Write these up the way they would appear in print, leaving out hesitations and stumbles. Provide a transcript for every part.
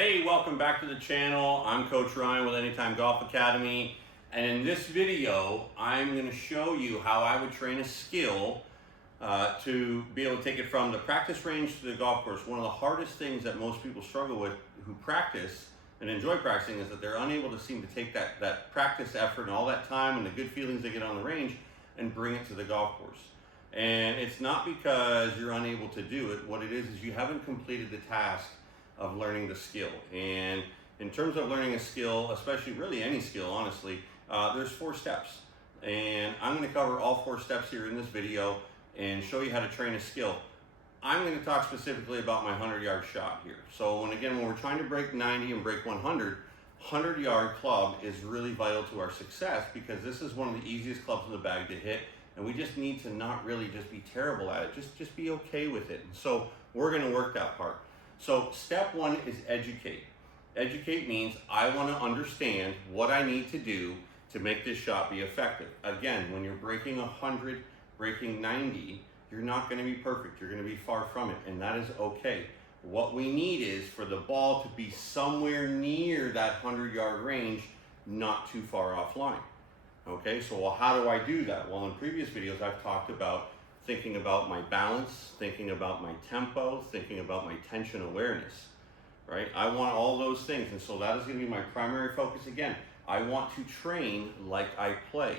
Hey, welcome back to the channel. I'm Coach Ryan with Anytime Golf Academy, and in this video I'm going to show you how I would train a skill to be able to take it from the practice range to the golf course. One of the hardest things that most people struggle with who practice and enjoy practicing is that they're unable to seem to take that practice effort and all that time and the good feelings they get on the range and bring it to the golf course. And it's not because you're unable to do it. What it is you haven't completed the task of learning the skill. And in terms of learning a skill, especially really any skill, honestly, there's 4 steps. And I'm going to cover all 4 steps here in this video and show you how to train a skill. I'm going to talk specifically about my 100-yard shot here. So when we're trying to break 90 and break 100, 100-yard club is really vital to our success because this is one of the easiest clubs in the bag to hit, and we just need to not really just be terrible at it, just be okay with it. So we're going to work that part. So step 1 is educate. Educate means I want to understand what I need to do to make this shot be effective. Again, when you're breaking 100, breaking 90, you're not going to be perfect. You're going to be far from it, and that is okay. What we need is for the ball to be somewhere near that 100-yard range, not too far offline. Okay, so how do I do that? Well, in previous videos, I've talked about thinking about my balance, thinking about my tempo, thinking about my tension awareness, right? I want all those things, and so that is going to be my primary focus again. I want to train like I play.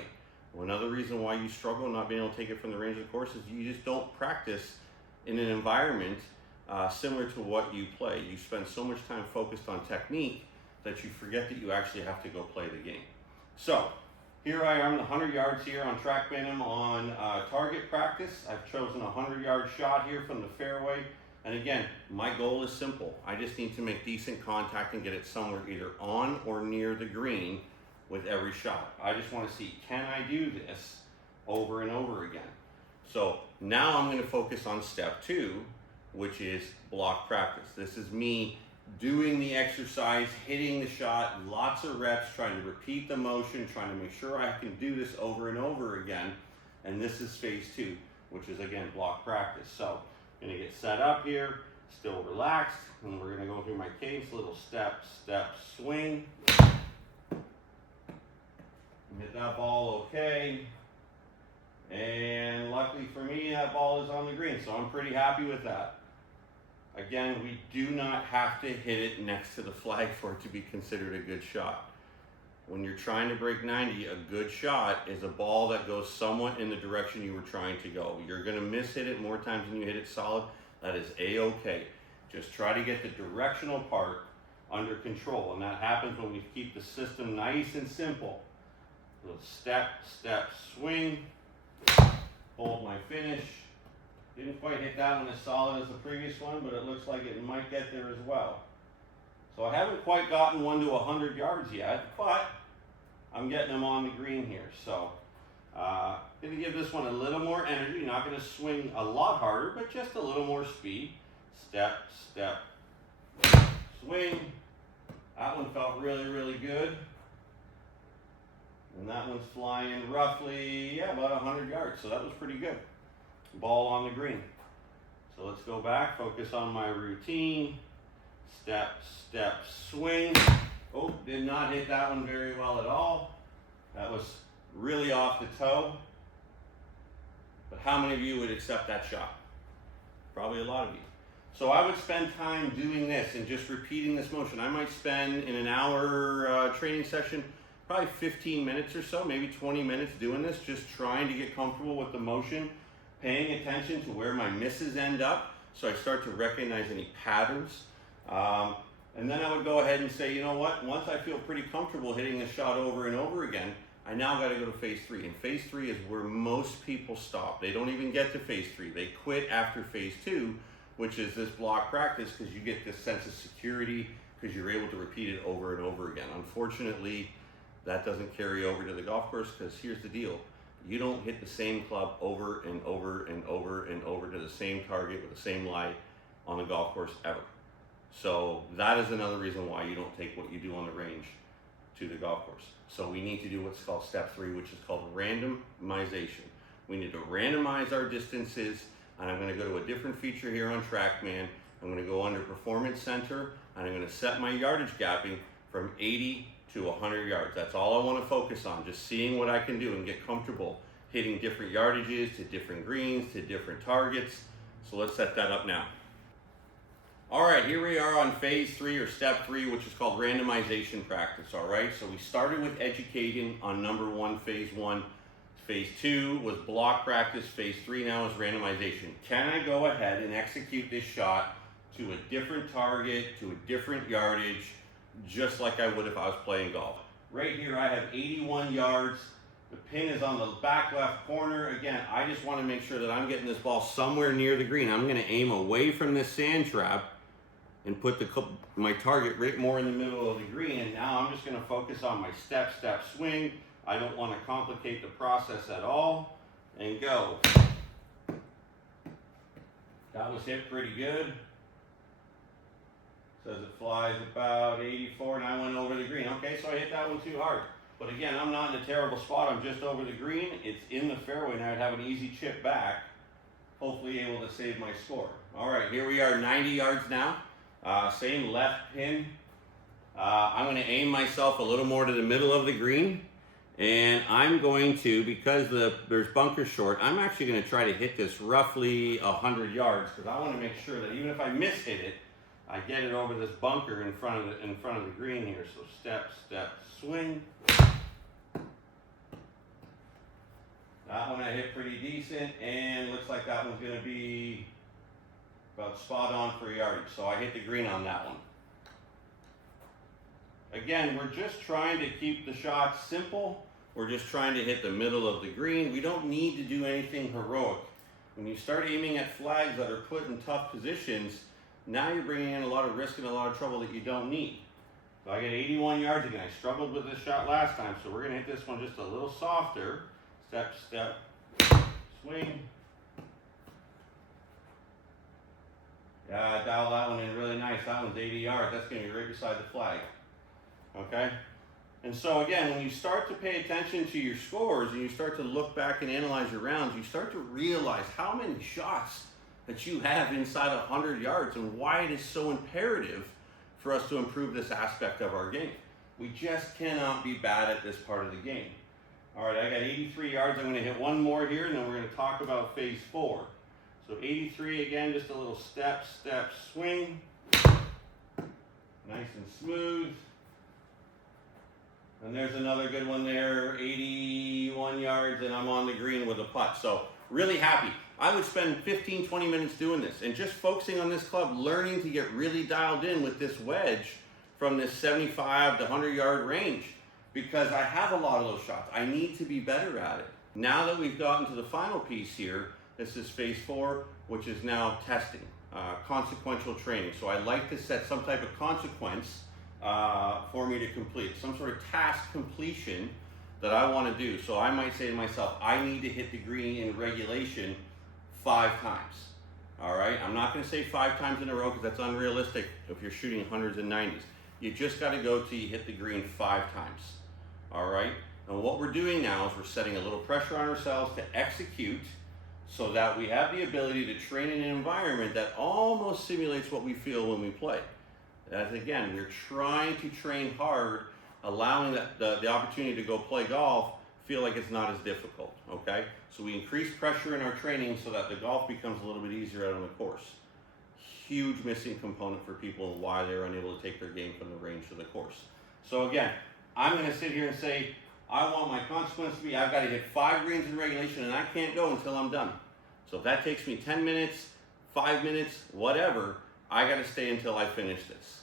Well, another reason why you struggle not being able to take it from the range of the course is you just don't practice in an environment similar to what you play. You spend so much time focused on technique that you forget that you actually have to go play the game. So here I am, the 100 yards here on TrackManim on target practice. I've chosen a 100-yard shot here from the fairway. And again, my goal is simple. I just need to make decent contact and get it somewhere either on or near the green with every shot. I just want to see, can I do this over and over again? So now I'm going to focus on step 2, which is block practice. This is me doing the exercise, hitting the shot, lots of reps, trying to repeat the motion, trying to make sure I can do this over and over again. And this is phase 2, which is again block practice. So I'm going to get set up here, still relaxed, and we're going to go through my case, little step, step, swing. Hit that ball okay. And luckily for me, that ball is on the green, so I'm pretty happy with that. Again, we do not have to hit it next to the flag for it to be considered a good shot. When you're trying to break 90, a good shot is a ball that goes somewhat in the direction you were trying to go. You're going to miss-hit it more times than you hit it solid. That is A-okay. Just try to get the directional part under control, and that happens when we keep the system nice and simple. Little step, step, swing, hold my finish. Didn't quite hit that one as solid as the previous one, but it looks like it might get there as well. So I haven't quite gotten one to 100 yards yet, but I'm getting them on the green here. So going to give this one a little more energy, not going to swing a lot harder, but just a little more speed. Step, step, swing. That one felt really, really good. And that one's flying roughly, about 100 yards, so that was pretty good. Ball on the green. So let's go back, focus on my routine. Step, step, swing. Oh, did not hit that one very well at all. That was really off the toe. But how many of you would accept that shot? Probably a lot of you. So I would spend time doing this and just repeating this motion. I might spend in an hour training session probably 15 minutes or so, maybe 20 minutes doing this, just trying to get comfortable with the motion, paying attention to where my misses end up, so I start to recognize any patterns. And then I would go ahead and say, you know what, once I feel pretty comfortable hitting this shot over and over again, I now got to go to phase 3. And phase 3 is where most people stop. They don't even get to phase 3. They quit after phase 2, which is this block practice, because you get this sense of security because you're able to repeat it over and over again. Unfortunately, that doesn't carry over to the golf course, because here's the deal. You don't hit the same club over and over and over and over to the same target with the same lie on the golf course ever. So that is another reason why you don't take what you do on the range to the golf course. So we need to do what's called step 3, which is called randomization. We need to randomize our distances, and I'm going to go to a different feature here on TrackMan I'm going to go under performance center, and I'm going to set my yardage gapping from 80 to 100 yards. That's all I want to focus on, just seeing what I can do and get comfortable hitting different yardages to different greens to different targets. So let's set that up now. All right, here we are on phase 3 or step 3, which is called randomization practice. All right, so we started with educating on number 1, phase 1. Phase 2 was block practice. Phase 3 now is randomization. Can I go ahead and execute this shot to a different target, to a different yardage, just like I would if I was playing golf? Right here I have 81 yards. The pin is on the back left corner. Again, I just want to make sure that I'm getting this ball somewhere near the green. I'm going to aim away from this sand trap and put my target right more in the middle of the green. And now I'm just going to focus on my step, swing. I don't want to complicate the process at all. And go. That was hit pretty good. Says it flies about 84, and I went over the green. Okay, so I hit that one too hard. But again, I'm not in a terrible spot. I'm just over the green. It's in the fairway, and I'd have an easy chip back. Hopefully able to save my score. All right, here we are, 90 yards now. Same left pin. I'm going to aim myself a little more to the middle of the green. And I'm going to, because there's bunker short, I'm actually going to try to hit this roughly 100 yards because I want to make sure that even if I miss hit it, I get it over this bunker in front of the green here. So step, swing. That one I hit pretty decent, and looks like that one's going to be about spot on for yardage. So I hit the green on that one. Again, we're just trying to keep the shots simple. We're just trying to hit the middle of the green. We don't need to do anything heroic. When you start aiming at flags that are put in tough positions, now you're bringing in a lot of risk and a lot of trouble that you don't need. So I get 81 yards again. I struggled with this shot last time, so we're going to hit this one just a little softer. Step, swing. Yeah, I dialed that one in really nice. That one's 80 yards. That's going to be right beside the flag. Okay? And so again, when you start to pay attention to your scores and you start to look back and analyze your rounds, you start to realize how many shots that you have inside 100 yards and why it is so imperative for us to improve this aspect of our game. We just cannot be bad at this part of the game. All right, I got 83 yards. I'm going to hit one more here, and then we're going to talk about phase 4. So 83 again, just a little step, swing. Nice and smooth. And there's another good one there, 81 yards, and I'm on the green with a putt. So really happy. I would spend 15, 20 minutes doing this and just focusing on this club, learning to get really dialed in with this wedge from this 75 to 100 yard range, because I have a lot of those shots. I need to be better at it. Now that we've gotten to the final piece here, this is phase 4, which is now testing, consequential training. So I like to set some type of consequence for me to complete, some sort of task completion that I want to do. So I might say to myself, I need to hit the green in regulation 5 times. All right, I'm not going to say 5 times in a row because that's unrealistic if you're shooting hundreds and 90s. You just got to go till you hit the green 5 times. All right, and what we're doing now is we're setting a little pressure on ourselves to execute so that we have the ability to train in an environment that almost simulates what we feel when we play. As again, we're trying to train hard, allowing the opportunity to go play golf feel like it's not as difficult, okay? So we increase pressure in our training so that the golf becomes a little bit easier out on the course. Huge missing component for people and why they're unable to take their game from the range to the course. So again, I'm gonna sit here and say, I want my consequence to be, I've got to hit 5 greens in regulation and I can't go until I'm done. So if that takes me 10 minutes, 5 minutes, whatever, I got to stay until I finish this,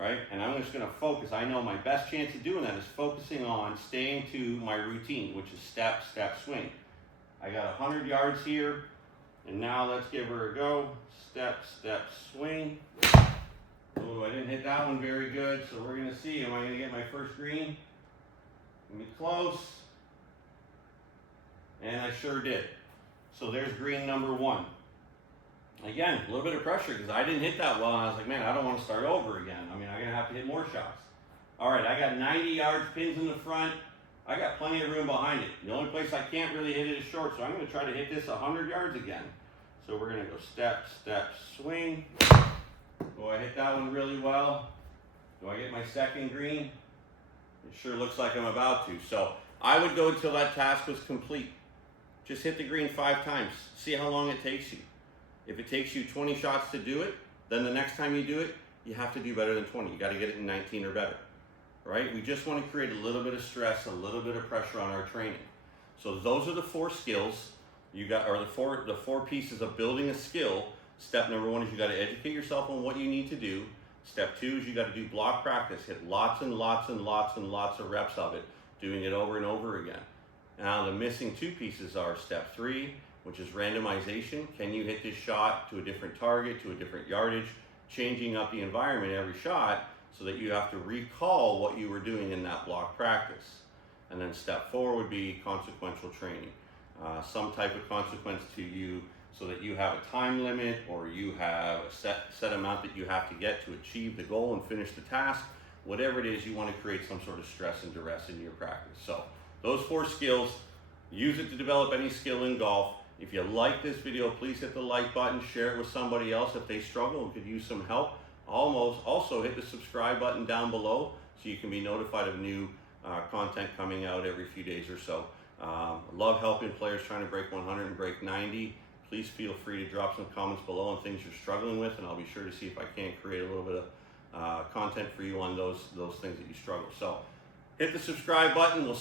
right? And I'm just going to focus. I know my best chance of doing that is focusing on staying to my routine, which is step, swing. I got 100 yards here, and now let's give her a go. Step, swing. Oh, I didn't hit that one very good, so we're going to see. Am I going to get my first green? Gonna be close. And I sure did. So there's green number 1. Again, a little bit of pressure because I didn't hit that well, and I was like, man, I don't want to start over again. I mean, I'm going to have to hit more shots. All right, I got 90 yards, pins in the front. I got plenty of room behind it. The only place I can't really hit it is short, so I'm going to try to hit this 100 yards again. So we're going to go step, swing. Do I hit that one really well? Do I get my second green? It sure looks like I'm about to. So I would go until that task was complete. Just hit the green 5 times. See how long it takes you. If it takes you 20 shots to do it, then the next time you do it, you have to do better than 20. You got to get it in 19 or better, right? We just want to create a little bit of stress, a little bit of pressure on our training. So those are the 4 skills you got, or the four pieces of building a skill. Step number 1 is you got to educate yourself on what you need to do. Step 2 is you got to do block practice. Hit lots and lots and lots and lots of reps of it, doing it over and over again. Now the missing 2 pieces are step 3, which is randomization. Can you hit this shot to a different target, to a different yardage, changing up the environment every shot so that you have to recall what you were doing in that block practice. And then step 4 would be consequential training. Some type of consequence to you so that you have a time limit, or you have a set amount that you have to get to achieve the goal and finish the task. Whatever it is, you want to create some sort of stress and duress in your practice. So those 4 skills, use it to develop any skill in golf. If you like this video, please hit the like button, share it with somebody else if they struggle and could use some help. Also hit the subscribe button down below so you can be notified of new content coming out every few days or so. Love helping players trying to break 100 and break 90. Please feel free to drop some comments below on things you're struggling with, and I'll be sure to see if I can't create a little bit of content for you on those things that you struggle. So hit the subscribe button. We'll